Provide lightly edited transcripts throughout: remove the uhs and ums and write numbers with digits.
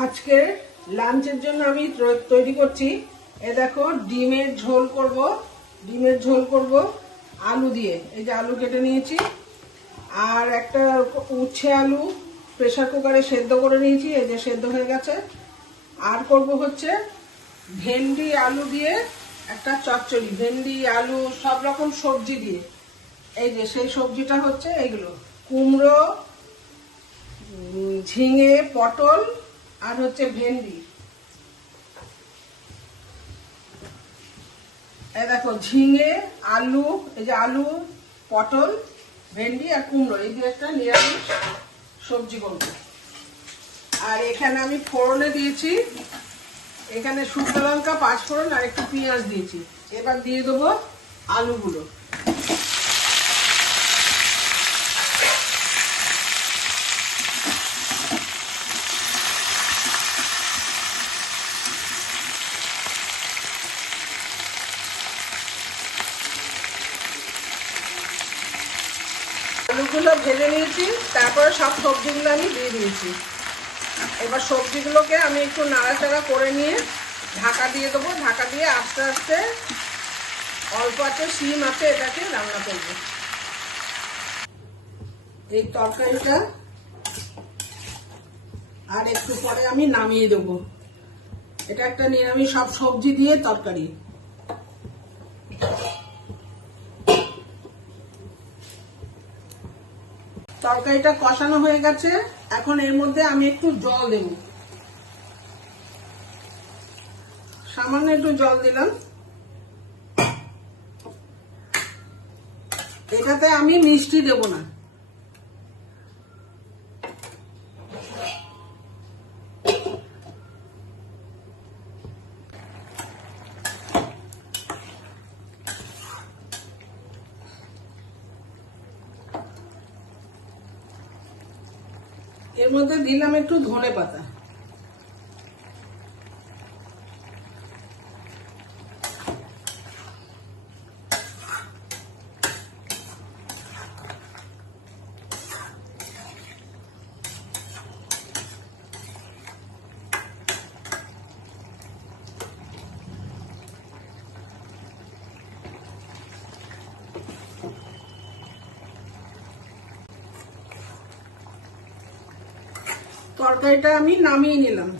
আজকে লাঞ্চের জন্য আমি তৈরি করছি। এ দেখো, ডিমের ঝোল করব আলু দিয়ে। এই যে আলু কেটে নিয়েছি, আর একটা উচ্ছে আলু প্রেসার কুকারে সেদ্ধ করে নিয়েছি, এই যে সেদ্ধ হয়ে গেছে। আর করব হচ্ছে ভেন্ডি আলু দিয়ে একটা চচ্চড়ি, ভেন্ডি আলু সব রকম সবজি দিয়ে। এই যে সেই সবজিটা হচ্ছে এইগুলো: কুমড়ো, ঝিঙে, পটল, আর হচ্ছে ভেন্ডি। এই দেখো, ঝিঙে, আলু, এই যে আলু, পটল, ভেন্ডি আর কুমড়ো, এই দিয়ে একটা নিরামিষ সবজি করবো। আর এখানে আমি ফোড়নে দিয়েছি, এখানে শুকনো লঙ্কা, পাঁচফোড়ন আর একটু পেঁয়াজ দিয়েছি। এবার দিয়ে দেবো আলুগুলো। আলুগুলো ভেজে নিয়েছি, তারপরে সব সবজিগুলো আমি দিয়ে দিয়েছি। এবার সবজিগুলোকে আমি একটু নাড়াচাড়া করে নিয়ে ঢাকা দিয়ে দেবো। ঢাকা দিয়ে আস্তে আস্তে অল্প আছে সিম আছে এটাকে রান্না করব। এই তরকারিটা আর একটু পরে আমি নামিয়ে দেবো। এটা একটা নিরামিষ সব সবজি দিয়ে তরকারি। তরকারিটা কষানো হয়ে গেছে, এখন এর মধ্যে আমি একটু জল দেব। সামান্য একটু জল দিলাম। এটাতে আমি মিষ্টি দেব না। এর মধ্যে দিলাম একটু ধনে পাতা। তরকারিটা আমি নামিয়ে নিলাম।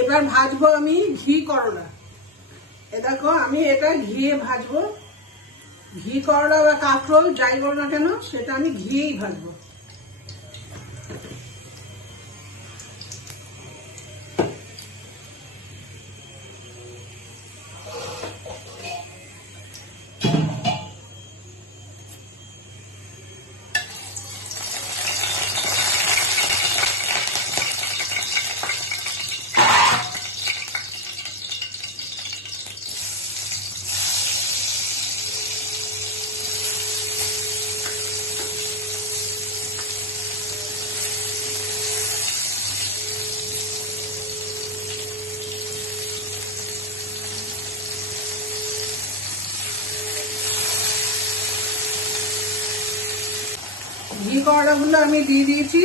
এবার ভাজবো আমি ঘি করলা। এ দেখো, আমি এটা ঘিয়ে ভাজবো। ঘি করলা বা কাঁকরোল যাই বলো না কেন, সেটা আমি ঘিয়েই ভাজবো। ঘি করলাগুলো আমি দিয়ে দিয়েছি।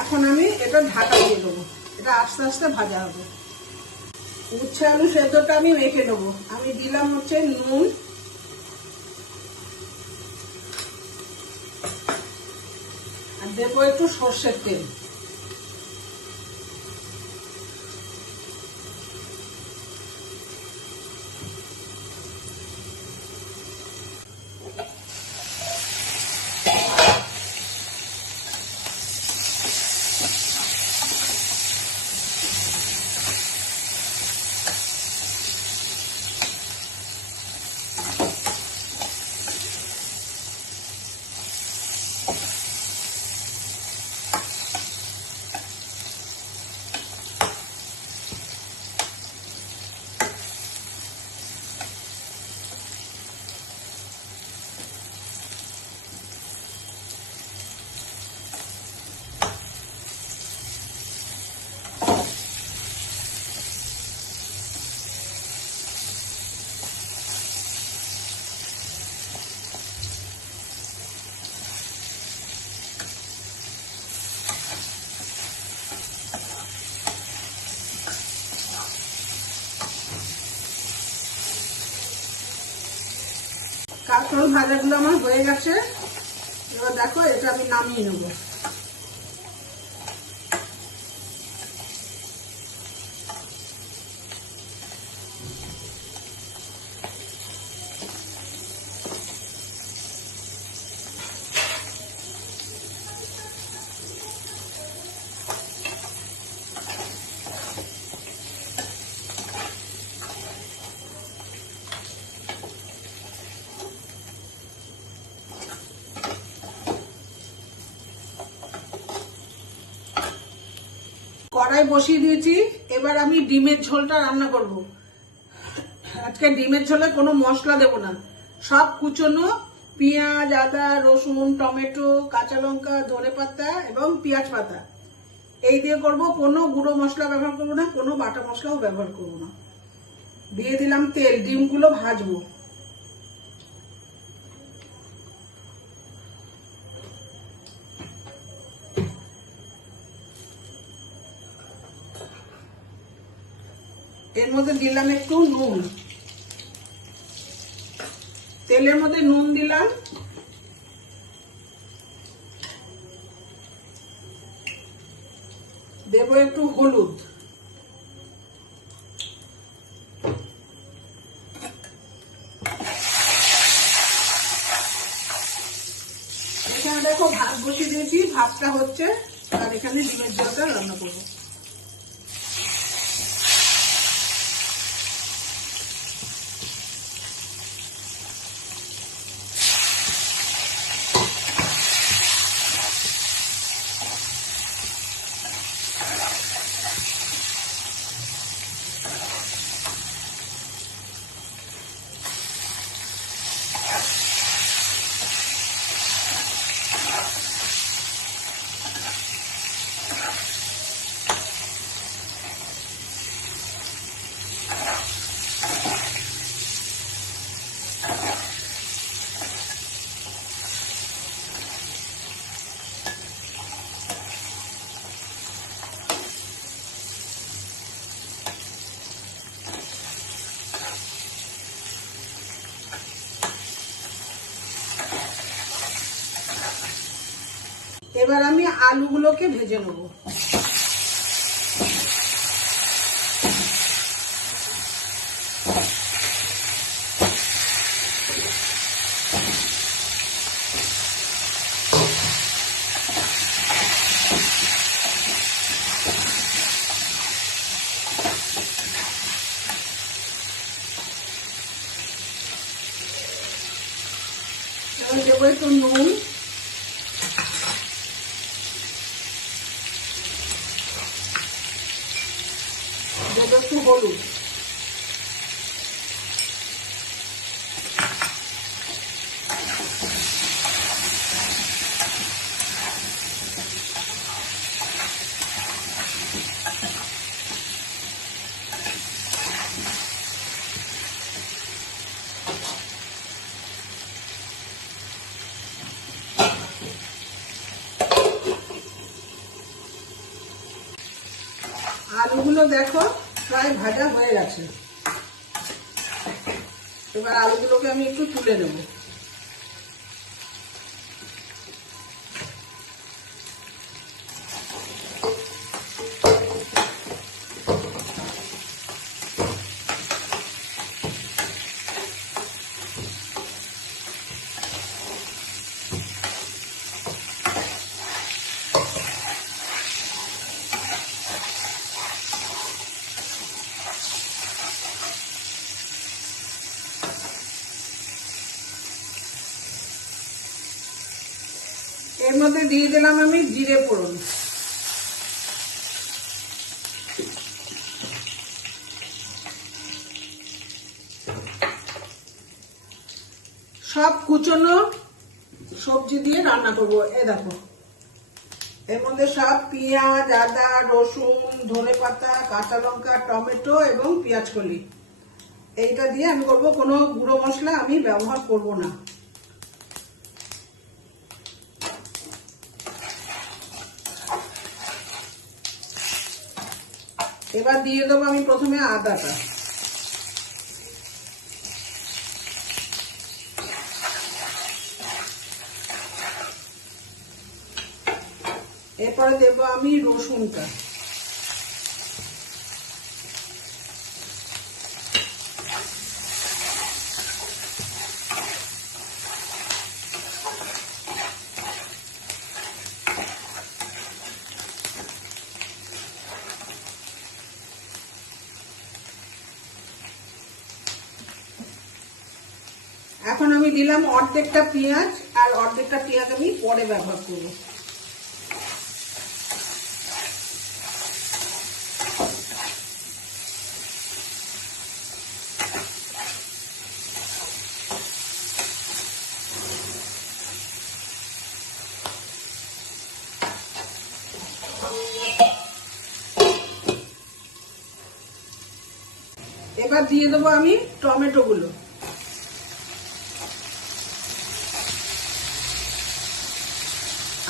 এখন আমি এটা ঢাকা দিয়ে দেবো। এটা আস্তে আস্তে ভাজা হবে। উচ্ছে আলু সেদ্ধটা আমি মেখে দেবো। আমি দিলাম হচ্ছে নুন, আর দেবো একটু সর্ষের তেল। কাঁচকল ভাজাগুলো আমার হয়ে গেছে। এবার দেখো এটা আমি নামিয়ে নেবো। কড়াই বসিয়ে দিয়েছি, এবার আমি ডিমের ঝোলটা রান্না করব। আজকে ডিমের ঝোলে কোনো মশলা দেব না, সব কুচনো পেঁয়াজ, আদা, রসুন, টমেটো, কাঁচা লঙ্কা, ধনেপাতা এবং পেঁয়াজ পাতা এই দিয়ে করব। কোনো গুঁড়ো মশলা ব্যবহার করবো না, কোনো বাটা মশলাও ব্যবহার করবো না। দিয়ে দিলাম তেল, ডিমগুলো ভাজবো। এর মধ্যে দিলাম একটু নুন, তেলের মধ্যে নুন দিলাম, দেব একটু হলুদ, এখানে দেখো ভাত বসিয়ে দিয়েছি, ভাতটা হচ্ছে, আর এখানে ডিমের ঝোলটা রান্না করবো। এবার আমি আলুগুলোকে ভেজে নেব। এবার দেবো একটু নুন, দেবো একটু হলুদ, আলুগুলো দেখো প্রায় ভাজা হয়ে গেছে। এবার আলুগুলোকে আমি একটু তুলে নেব। এর মধ্যে দিয়ে দিলাম আমি জিরে ফোড়ন, সব কুচনো সবজি দিয়ে রান্না করবো। দেখো এর মধ্যে সব পেঁয়াজ, আদা, রসুন, ধনেপাতা, কাঁচা লঙ্কা, টমেটো এবং পেঁয়াজ কলি এইটা দিয়ে আমি করবো। কোনো গুঁড়ো মশলা আমি ব্যবহার করব না। এবার দিয়ে দেবো আমি প্রথমে আদাটা, এরপরে দেব আমি রসুনটা। এখন আমি দিলাম অর্ধেকটা পেঁয়াজ, আর অর্ধেকটা পেঁয়াজ আমি পরে ব্যবহার করব। এবার দিয়ে দেবো আমি টমেটো গুলো।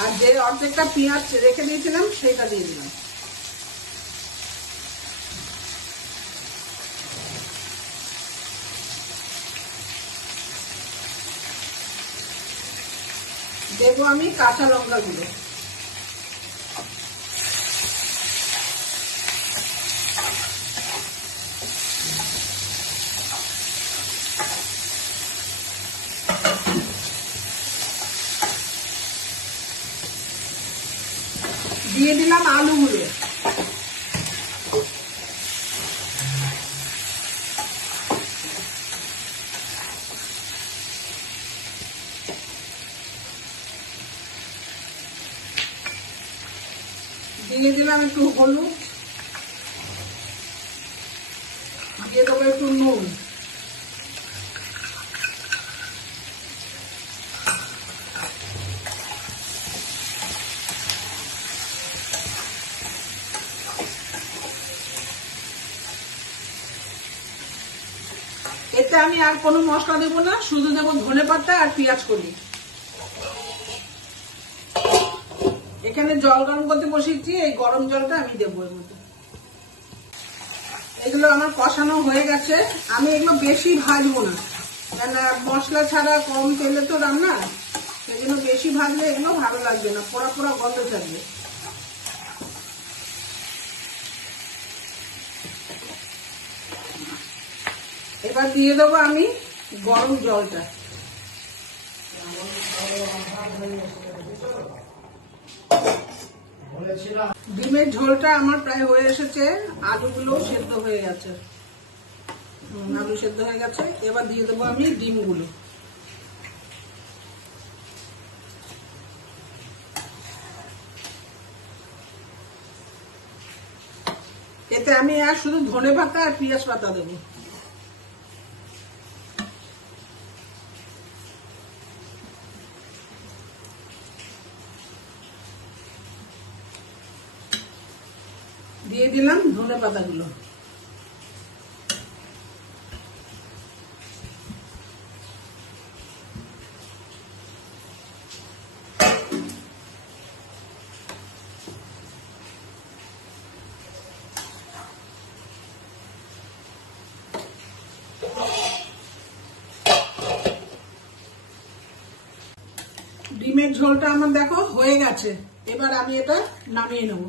আর যে অর্ধেকটা পেঁয়াজ রেখে দিয়েছিলাম সেটা দিয়ে দিলাম। দেবো আমি কাঁচা লঙ্কা গুলো। দিয়ে দিলাম আলুগুলো। দিয়ে দিলাম একটু হলুদ, দিয়ে দেবো একটু নুন। এতে আমি আর কোনো মশলা দেবো না, শুধু দেবো ধনেপাতা আর পেঁয়াজ কলি। এখানে জল গরম করতে বসিয়েছি, এই গরম জলটা আমি দেবো এর মধ্যে। এগুলো আমার কষানো হয়ে গেছে। আমি এগুলো বেশি ভাজবো না, কেন মশলা ছাড়া কম তেলে তো রান্না, সেই জন্য বেশি ভাজলে এগুলো ভালো লাগবে না, পোড়া পোড়া গন্ধ থাকবে। এবার দিয়ে দেবো আমি গরম জলটা। ডিমের ঝোলটা আমার প্রায় হয়ে এসেছে, আলুগুলো সেদ্ধ হয়ে গেছে। আলু সেদ্ধ হয়ে গেছে। এবার দিয়ে দেবো আমি ডিমগুলো। এতে আমি আর শুধু ধনেপাতা আর পেঁয়াজ পাতা দেবো। দিয়ে দিলাম ধনেপাতাগুলো। ডিমের ঝোলটা আমার দেখো হয়ে গেছে। এবার আমি এটা নামিয়ে নেব।